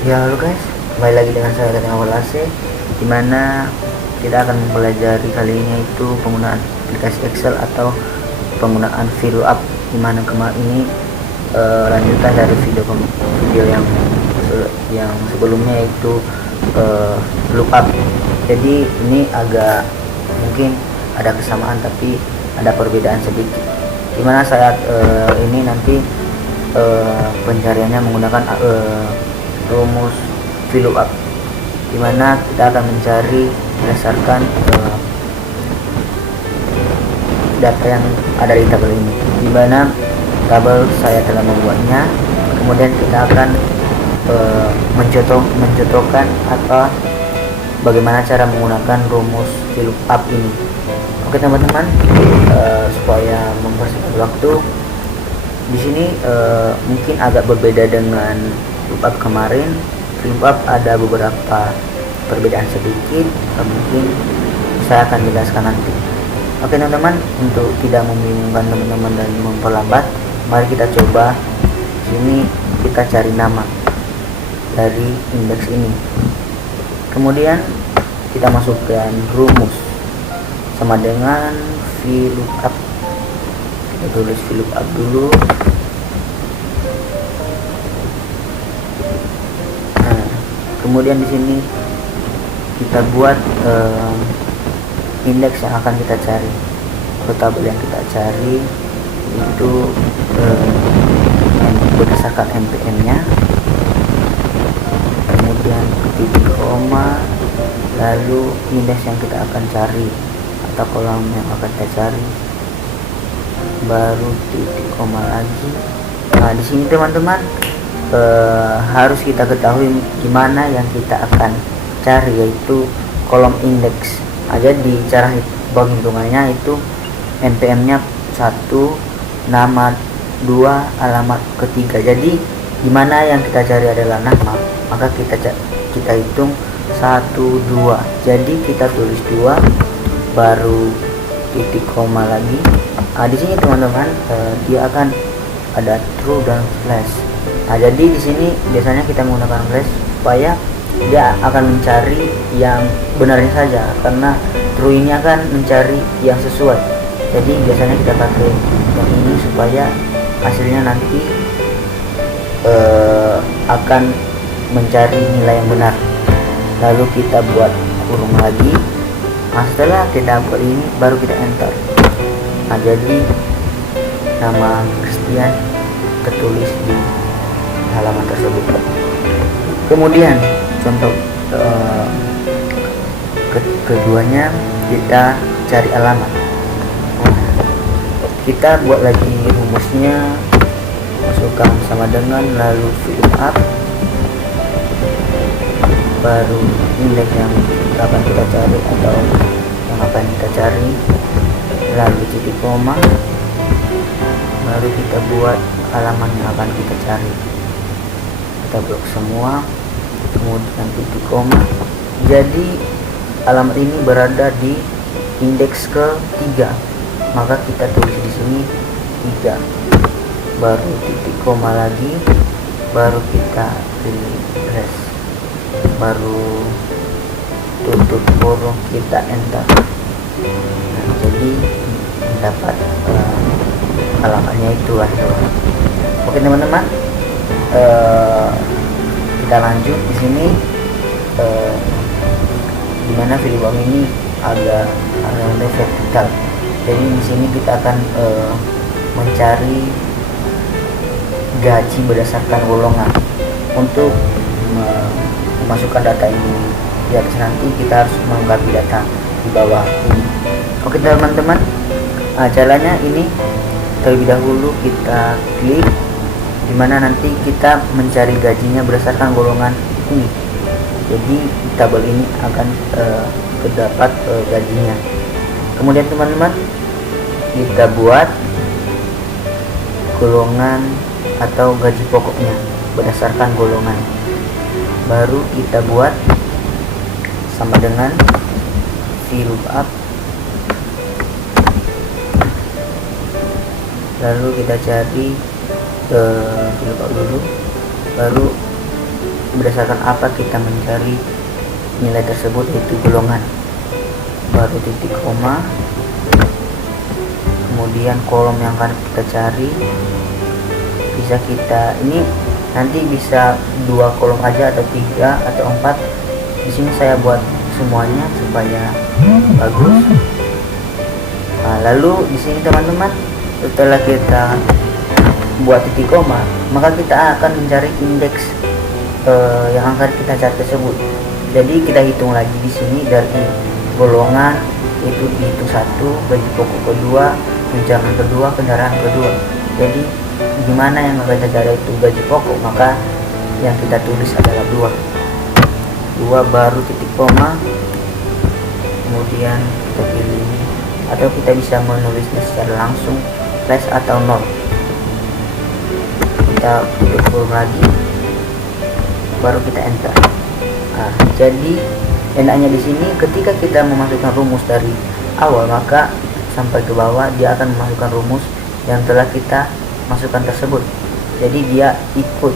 Ya halo guys, kembali lagi dengan saya Teten Awalase, dimana kita akan mempelajari kali ini itu penggunaan aplikasi Excel atau penggunaan VLOOKUP, dimana kemarin ini lanjutan dari video yang sebelumnya itu lookup. Jadi ini agak mungkin ada kesamaan tapi ada perbedaan sedikit, dimana saat ini nanti pencariannya menggunakan rumus VLOOKUP, dimana kita akan mencari berdasarkan data yang ada di tabel ini, dimana tabel saya telah membuatnya. Kemudian kita akan mencontohkan apa bagaimana cara menggunakan rumus VLOOKUP ini. Oke teman-teman, supaya mempersingkat waktu, di sini mungkin agak berbeda dengan lookup kemarin. VLOOKUP ada beberapa perbedaan sedikit, mungkin saya akan jelaskan nanti. Oke teman-teman, untuk tidak membingungkan teman-teman dan memperlambat, mari kita coba. Sini kita cari nama dari indeks ini, kemudian kita masukkan rumus sama dengan VLOOKUP. Kita tulis VLOOKUP dulu. Kemudian di sini kita buat indeks yang akan kita cari atau tabel yang kita cari itu berdasarkan NPM-nya, kemudian titik koma, lalu indeks yang kita akan cari atau kolom yang akan kita cari, baru titik koma lagi. Nah di sini teman-teman harus kita ketahui gimana yang kita akan cari, yaitu kolom indeks. Jadi cara penghitungannya itu NPM-nya 1, nama 2, alamat ketiga. Jadi gimana yang kita cari adalah nama, maka kita hitung 1, 2. Jadi kita tulis 2, baru titik koma lagi. Nah di sini teman-teman dia akan ada true dan slash. Nah jadi di sini biasanya kita menggunakan slash supaya dia akan mencari yang benarnya saja, karena true ini akan mencari yang sesuai. Jadi biasanya kita pakai yang ini supaya hasilnya nanti akan mencari nilai yang benar. Lalu kita buat kurung lagi. Nah setelah kita buat ini baru kita enter. Nah jadi nama Christian tertulis di halaman tersebut. Kemudian contoh keduanya, kita cari alamat. Kita buat lagi rumusnya, masukkan sama dengan, lalu VLOOKUP, baru indeks yang akan kita cari atau yang akan kita cari, lalu titik koma, baru kita buat halaman yang akan kita cari. Kita blok semua, kemudian titik koma. Jadi alamat ini berada di indeks ke-3, maka kita tulis di sini 3, baru titik koma lagi, baru kita pilih press, baru tutup kurung, kita enter. Nah, jadi dapat alamatnya itu adalah. Oke teman-teman, kita lanjut di sini, dimana VLOOKUP ini agak vertikal. Jadi di sini kita akan mencari gaji berdasarkan golongan. Untuk memasukkan data ini di atas, nanti kita harus melengkapi data di bawah ini. Oke teman-teman, caranya ini terlebih dahulu kita klik, dimana nanti kita mencari gajinya berdasarkan golongan ini. Jadi di tabel ini akan terdapat gajinya. Kemudian teman-teman, kita buat golongan atau gaji pokoknya berdasarkan golongan, baru kita buat sama dengan VLOOKUP, lalu kita cari VLOOKUP dulu, baru berdasarkan apa kita mencari nilai tersebut, yaitu golongan. Baru titik koma, kemudian kolom yang akan kita cari bisa kita ini nanti bisa 2 kolom aja atau 3 atau 4. Di sini saya buat semuanya supaya bagus. Nah, lalu di sini teman-teman, setelah kita buat titik koma, maka kita akan mencari indeks yang akan kita cari tersebut. Jadi kita hitung lagi di sini dari golongan, itu dihitung 1, gaji pokok kedua, tunjangan kedua, kendaraan kedua. Jadi gimana yang akan kita cari itu gaji pokok, maka yang kita tulis adalah 2 baru titik koma, kemudian kita pilih ini, atau kita bisa menulisnya secara langsung plus atau 0. Kita tutup kurung lagi, baru kita enter. Nah, jadi enaknya di sini ketika kita memasukkan rumus dari awal, maka sampai ke bawah dia akan memasukkan rumus yang telah kita masukkan tersebut. Jadi dia ikut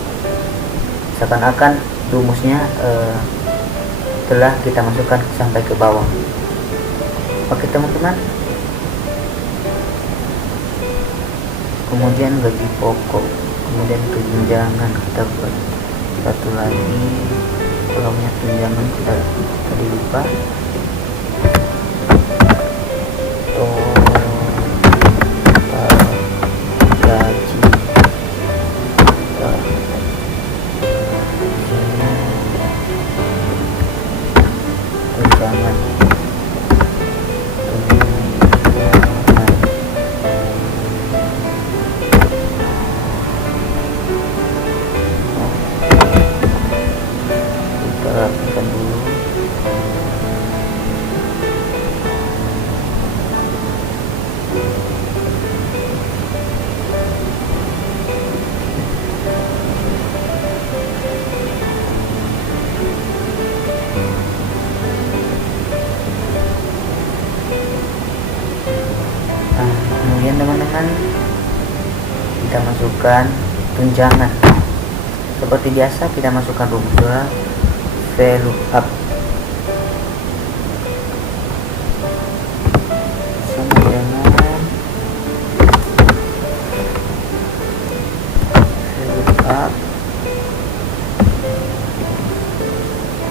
seakan-akan rumusnya telah kita masukkan sampai ke bawah. Oke teman-teman, kemudian gaji pokok, kemudian tunjangan kita buat satu lagi, kolomnya tunjangan kita tadi lupa. Gaji tunjangan kita rapikan dulu. Kemudian teman-teman, kita masukkan tunjangan. Seperti biasa kita masukkan rumus VLOOKUP sama dengan VLOOKUP,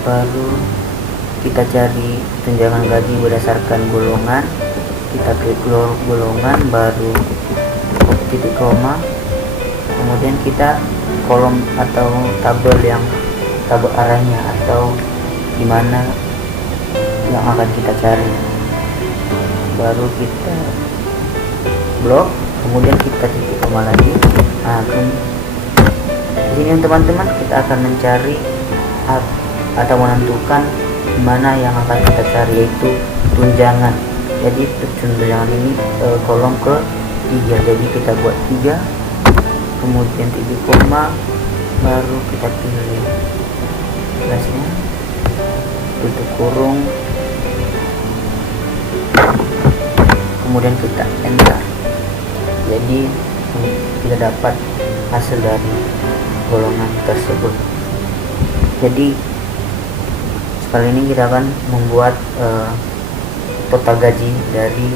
baru kita cari tunjangan gaji berdasarkan golongan. Kita klik golongan, baru titik koma, kemudian kita kolom atau tabel arahnya atau dimana yang akan kita cari, baru kita blok, kemudian kita titik koma lagi. Nah, di sini teman-teman kita akan mencari atau menentukan mana yang akan kita cari, yaitu tunjangan. Jadi tunjangan ini kolom ke 3, jadi kita buat 3, kemudian titik koma, baru kita pilih plusnya, tutup kurung, kemudian kita enter. Jadi kita dapat hasil dari golongan tersebut. Jadi sekali ini kita akan membuat total gaji dari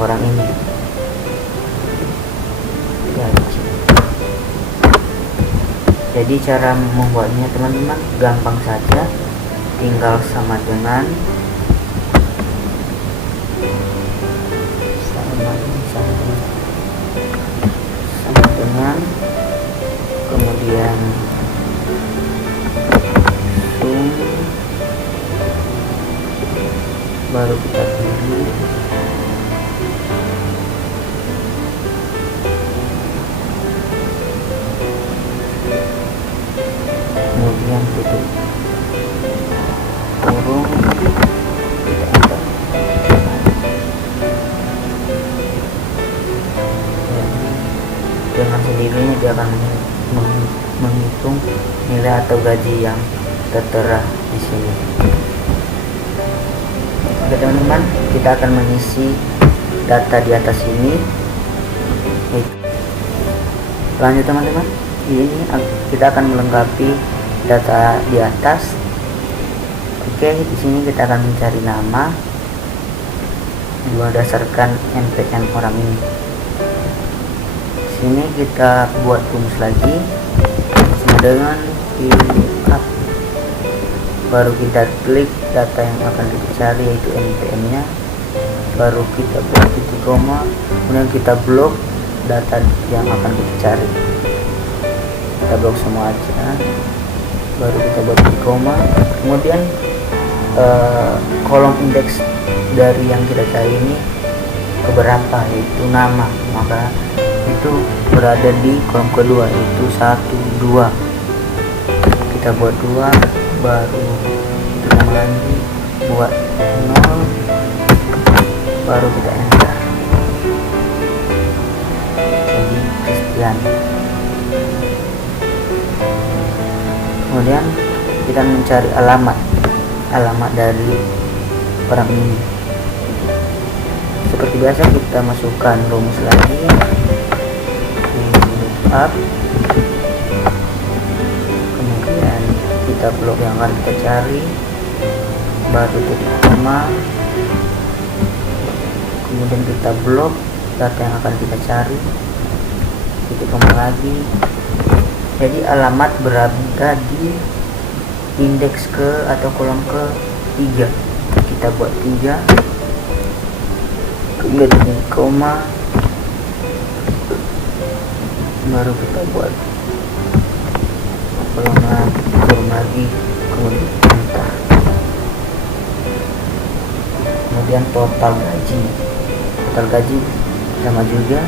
orang ini. Gaji. Jadi cara membuatnya teman-teman gampang saja, tinggal sama dengan kemudian zoom, baru kita pilih kemudian tutup kurung, kita enter. Dengan sendirinya dia akan menghitung nilai atau gaji yang tertera di sini. Oke teman-teman, kita akan mengisi data di atas ini. Lanjut teman-teman. ini kita akan melengkapi data di atas. Oke, di sini kita akan mencari nama berdasarkan NPM orang ini. Di sini kita buat rumus lagi sama dengan VLOOKUP. Baru kita klik data yang akan kita cari yaitu NPM-nya. Baru kita buat titik koma, kemudian kita blok data yang akan kita cari. Kita blok semua aja. Baru kita buat titik koma, kemudian kolom indeks dari yang kita cari ini keberapa, yaitu nama, maka itu berada di kolom kedua, yaitu 1, 2. Kita buat 2, baru kita lagi buat 0, baru kita enter. Jadi Christian. Kemudian kita mencari alamat dari orang ini. Seperti biasa kita masukkan rumus lagi, VLOOKUP, kemudian kita blok yang akan kita cari, baru titik koma, kemudian kita blok data yang akan kita cari, titik koma lagi. Jadi alamat berada di indeks ke atau kolom ke 3. Kita buat 3, kemudian titik koma, baru kita buat kolom lagi, kemudian enter. Kemudian total gaji sama juga,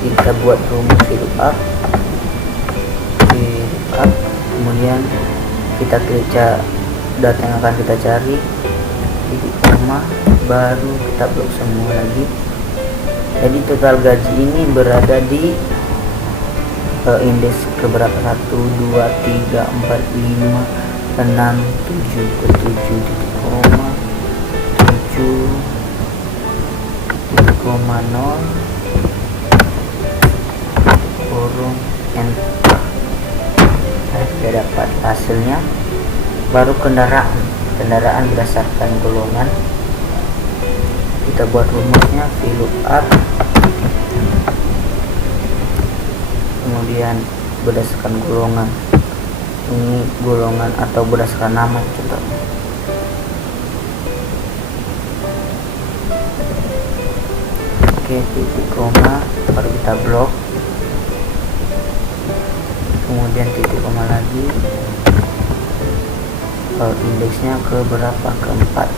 kita buat rumus VLOOKUP, kemudian kita klik data yang akan kita cari, titik koma, baru kita blok semua lagi. Jadi total gaji ini berada di indeks keberapa, 1, 2, 3, 4, 5, 6, 7, ke 7, titik koma, 7, titik koma, 0, kurung, enter. Kita dapat hasilnya. Baru kendaraan berdasarkan golongan, kita buat rumusnya VLOOKUP, kemudian berdasarkan golongan, ini golongan atau berdasarkan nama contohnya. Oke, titik koma, baru kita blok, kemudian titik koma lagi, indeksnya ke berapa, ke 4,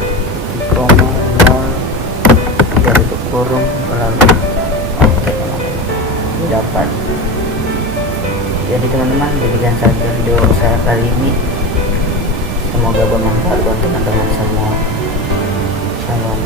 titik koma, 0, dari kurung, lalu oke, dapat. Jadi teman-teman, demikian saja video saya kali ini, semoga bermanfaat buat teman-teman semua. Shalom.